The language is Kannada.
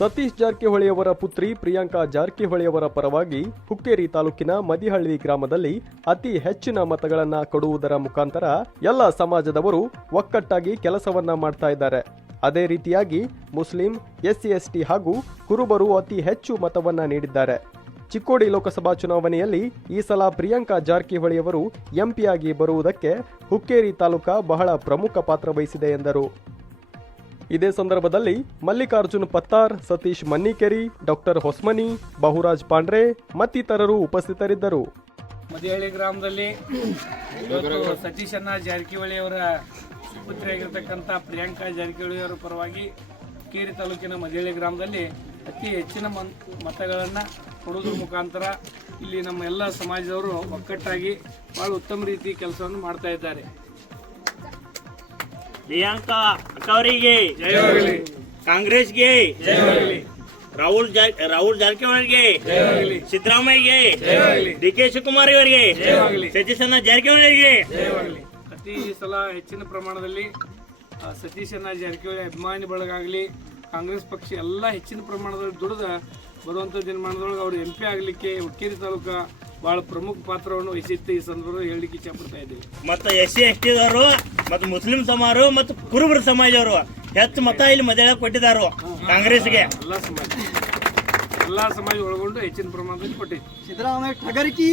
ಸತೀಶ್ ಜಾರಕಿಹೊಳಿಯವರ ಪುತ್ರಿ ಪ್ರಿಯಾಂಕಾ ಜಾರಕಿಹೊಳಿಯವರ ಪರವಾಗಿ ಹುಕ್ಕೇರಿ ತಾಲೂಕಿನ ಮದಿಹಳ್ಳಿ ಗ್ರಾಮದಲ್ಲಿ ಅತಿ ಹೆಚ್ಚಿನ ಮತಗಳನ್ನ ಕೊಡುವುದರ ಮುಖಾಂತರ ಎಲ್ಲ ಸಮಾಜದವರು ಒಕ್ಕಟ್ಟಾಗಿ ಕೆಲಸವನ್ನ ಮಾಡ್ತಾ ಇದ್ದಾರೆ. ಅದೇ ರೀತಿಯಾಗಿ ಮುಸ್ಲಿಂ, SC/ST ಹಾಗೂ ಕುರುಬರು ಅತಿ ಹೆಚ್ಚು ಮತವನ್ನ ನೀಡಿದ್ದಾರೆ. ಚಿಕ್ಕೋಡಿ ಲೋಕಸಭಾ ಚುನಾವಣೆಯಲ್ಲಿ ಈ ಸಲ ಪ್ರಿಯಾಂಕಾ ಜಾರಕಿಹೊಳಿಯವರು ಎಂಪಿಯಾಗಿ ಬರುವುದಕ್ಕೆ ಹುಕ್ಕೇರಿ ತಾಲೂಕಾ ಬಹಳ ಪ್ರಮುಖ ಪಾತ್ರ ವಹಿಸಿದೆ ಎಂದರು. ಇದೇ ಸಂದರ್ಭದಲ್ಲಿ ಮಲ್ಲಿಕಾರ್ಜುನ್ ಪತ್ತಾರ್, ಸತೀಶ್ ಮನ್ನಿಕೇರಿ, ಡಾಕ್ಟರ್ ಹೊಸ್ಮನಿ, ಬಹುರಾಜ್ ಪಾಂಡ್ರೆ ಮತ್ತಿತರರು ಉಪಸ್ಥಿತರಿದ್ದರು. ಮದಿಹಳ್ಳಿ ಗ್ರಾಮದಲ್ಲಿ ಇವತ್ತು ಸತೀಶಣ್ಣ ಜಾರಕಿಹೊಳಿ ಅವರ ಪುತ್ರಿಯಾಗಿರ್ತಕ್ಕಂಥ ಪ್ರಿಯಾಂಕಾ ಜಾರಕಿಹೊಳಿ ಅವರ ಪರವಾಗಿ ಹುಕ್ಕೇರಿ ತಾಲೂಕಿನ ಮದಿಹಳ್ಳಿ ಗ್ರಾಮದಲ್ಲಿ ಅತಿ ಹೆಚ್ಚಿನ ಮತಗಳನ್ನು ಕೊಡುವುದರ ಮುಖಾಂತರ ಇಲ್ಲಿ ನಮ್ಮ ಎಲ್ಲ ಸಮಾಜದವರು ಒಕ್ಕಟ್ಟಾಗಿ ಬಹಳ ಉತ್ತಮ ರೀತಿ ಕೆಲಸವನ್ನು ಮಾಡ್ತಾ ಇದ್ದಾರೆ. ಪ್ರಿಯಾಂಕಾ ಅಕ್ಕವರಿಗೆ ಜಯವಾಗಲಿ, ಕಾಂಗ್ರೆಸ್ಗೆ ಜಯವಾಗಲಿ, ರಾಹುಲ್ ಜಾರಕಿಹೊಳಿಗೆ ಜಯವಾಗಲಿ, ಸಿದ್ದರಾಮಯ್ಯಗೆ ಜಯವಾಗಲಿ, DK ಶಿವಕುಮಾರ್ ಅವರಿಗೆ ಜಯವಾಗಲಿ, ಸತೀಶಣ್ಣ ಜಾರಕಿಹೊಳಿಗೆ ಜಯವಾಗಲಿ. ಅತಿ ಸಲ ಹೆಚ್ಚಿನ ಪ್ರಮಾಣದಲ್ಲಿ ಸತೀಶಣ್ಣ ಜಾರಕಿಹೊಳಿ ಅಭಿಮಾನಿ ಬಳಗಾಗಲಿ ಕಾಂಗ್ರೆಸ್ ಪಕ್ಷ ಎಲ್ಲ ಹೆಚ್ಚಿನ ಪ್ರಮಾಣದಲ್ಲಿ ದುಡಿದ ಬರುವಂಥ ದಿನಮಾನದೊಳಗೆ ಅವರು MP ಆಗಲಿಕ್ಕೆ ಹುಕ್ಕೇರಿ ತಾಲೂಕು ಬಹಳ ಪ್ರಮುಖ ಪಾತ್ರವನ್ನು ವಹಿಸಿತ್ತು. ಈ ಸಂದರ್ಭದಲ್ಲಿ ಹೇಳಲಿಕ್ಕೆ ಇಚ್ಛಪಡ್ತಾ ಇದ್ದೀವಿ. ಮತ್ತು SC/ST ದವರು ಮತ್ತು ಮುಸ್ಲಿಂ ಸಮಾಜರು ಮತ್ತು ಕುರುಬರ ಸಮಾಜವರು ಹೆಚ್ಚು ಮತ ಇಲ್ಲಿ ಮದಿಹಳ್ಳಿ ಕೊಟ್ಟಿದ್ದಾರೆ ಕಾಂಗ್ರೆಸ್ಗೆ. ಎಲ್ಲ ಸಮಾಜ ಒಳಗೊಂಡು ಹೆಚ್ಚಿನ ಪ್ರಮಾಣದಲ್ಲಿ ಕೊಟ್ಟಿದೆ. ಸಿದ್ದರಾಮಯ್ಯ ಠಗರ್ಕಿ.